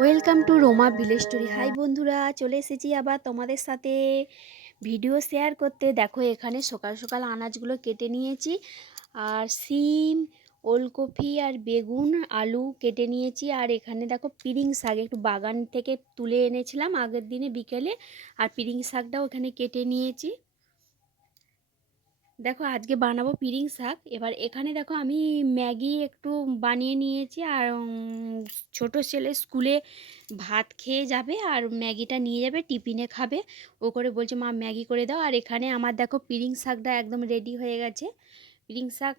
Welcome to Roma village story hi বন্ধুরা চলে এসেছি আবার তোমাদের সাথে ভিডিও শেয়ার করতে। দেখো এখানে সকাল সকাল আনাজগুলো কেটে নিয়েছি আর সিম ওলকপি আর বেগুন আলু কেটে নিয়েছি আর এখানে দেখো পিরিং শাক। একটু বাগান থেকে তুলে এনেছিলাম আগের দিনে বিকেলে আর পিরিং শাকটাও এখানে কেটে নিয়েছি। দেখো আজকে বানাবো পিরিং শাক। এবার এখানে দেখো আমি ম্যাগি একটু বানিয়ে নিয়েছি আর ছোট ছেলে স্কুলে ভাত খেয়ে যাবে আর ম্যাগিটা নিয়ে যাবে, টিফিনে খাবে। ও করে বলছে, মা, ম্যাগি করে দাও। আর এখানে আমার দেখো পিরিং শাকটা একদম রেডি হয়ে গেছে। পিরিং শাক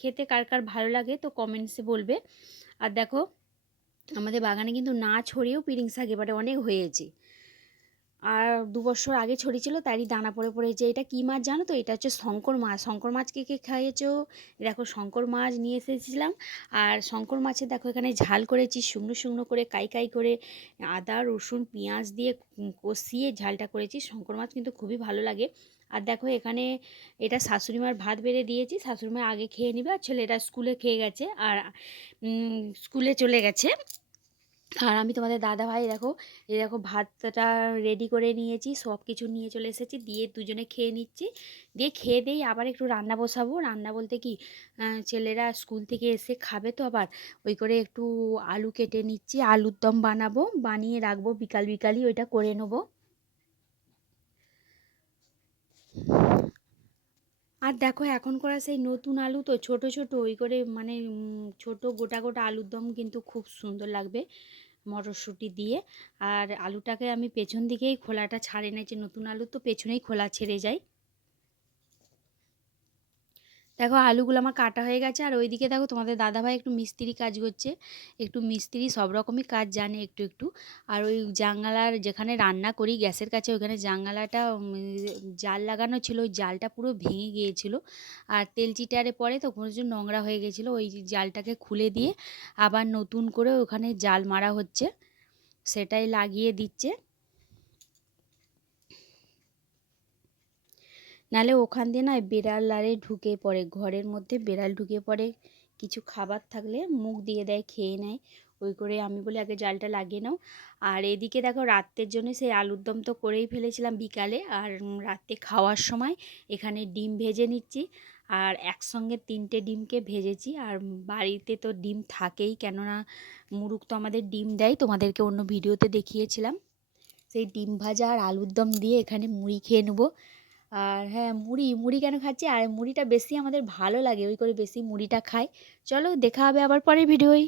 খেতে কার কার ভালো লাগে তো কমেন্টসে বলবে। আর দেখো, আমাদের বাগানে কিন্তু না ছড়িয়েও পিরিং শাক এবারে অনেক হয়েছে। আর দু বছর আগে ছড়িয়েছিল তারই দানা পড়ে পড়েছে এটা কী মাছ জানো তো? এটা হচ্ছে শঙ্কর মাছ। শঙ্কর মাছ কে কে খাইয়েছো? দেখো শঙ্কর মাছ নিয়ে এসেছিলাম। আর শঙ্কর মাছে দেখো এখানে ঝাল করেছি, শুকনো শুকনো করে, কাই কাই করে আদা, রসুন, পেঁয়াজ দিয়ে কষিয়ে ঝালটা করেছি। শঙ্কর মাছ কিন্তু খুবই ভালো লাগে। আর দেখো এখানে এটা শাশুড়ি মার ভাত বেড়ে দিয়েছি, শাশুড়ি মা আগে খেয়ে নিবে, আর ছেলেটা স্কুলে খেয়ে গেছে, আর স্কুলে চলে গেছে। আর আমি তোমাদের দাদা ভাই দেখো, এই দেখো ভাতটা রেডি করে নিয়েছি সব কিছু নিয়ে চলে এসেছি, দিয়ে দুজনে খেয়ে নিচ্ছি। দিয়ে খেয়ে দেই আবার একটু রান্না বসাবো। রান্না বলতে কি ছেলেরা স্কুল থেকে এসে খাবে তো আবার। ওই করে একটু আলু কেটে নিচ্ছি, আলুর দম বানাবো, বানিয়ে রাখব, বিকাল বিকালই ওইটা করে নেব। আর দেখো এখন করা সেই নতুন আলু তো ছোট ছোট ওই করে মানে ছোট গোটা গোটা আলুর দম কিন্তু খুব সুন্দর লাগবে মটরশুঁটি দিয়ে। আর আলুটাকে আমি পেছন দিকেই খোলাটা ছাড়ে নিয়েছি নতুন আলু তো পেছনেই খোলা ছেড়ে যায়। দেখো আলুগুলো আমার কাটা হয়ে গেছে, আর ওইদিকে দেখো তোমাদের দাদাভাই একটু মিস্ত্রি কাজ করছে। একটু মিস্ত্রি সব রকমই কাজ জানে একটু একটু। আর ওই জাঙ্গালার যেখানে রান্না করি, গ্যাসের কাছে ওখানে জাঙ্গালাটা জাল লাগানো ছিল, ওই জালটা পুরো ভেঙে গিয়েছিল। আর তেল চিটারে পরে তো প্রচুর নোংরা হয়ে গেছিল, ওই জালটাকে খুলে দিয়ে আবার নতুন করে ওখানে জাল মারা হচ্ছে, সেটাই লাগিয়ে দিচ্ছে। নালে ওখান দিয়ে না বেড়াল আরে ঢুকে পড়ে। ঘরের মধ্যে বেড়াল ঢুকে পড়ে। কিছু খাবার থাকলে মুখ দিয়ে দেয় খেয়ে নেয়। ওই করে আমি বলি আগে জালটা লাগিয়ে নাও। আর এদিকে দেখো রাত্রের জন্য সেই আলুর দম তো করেই ফেলেছিলাম বিকালে। আর উম, রাতে খাওয়ার সময় এখানে ডিম ভেজে নিচ্ছি। আর একসঙ্গে তিনটে ডিমকে ভেজেছি। আর বাড়িতে তো ডিম থাকেই কেননা মুরুখ তো আমাদের ডিম দেয়। তোমাদেরকে অন্য ভিডিওতে দেখিয়েছিলাম। সেই ডিম ভাজা আর আলুর দম দিয়ে এখানে মুড়ি খেয়ে নেব। আর হ্যাঁ মুড়ি মুড়ি কেন খাচ্ছি? আর মুড়িটা বেশি আমাদের ভালো লাগে, ওই করে বেশি মুড়িটা খাই। চলো, দেখা হবে আবার পরের ভিডিওয়।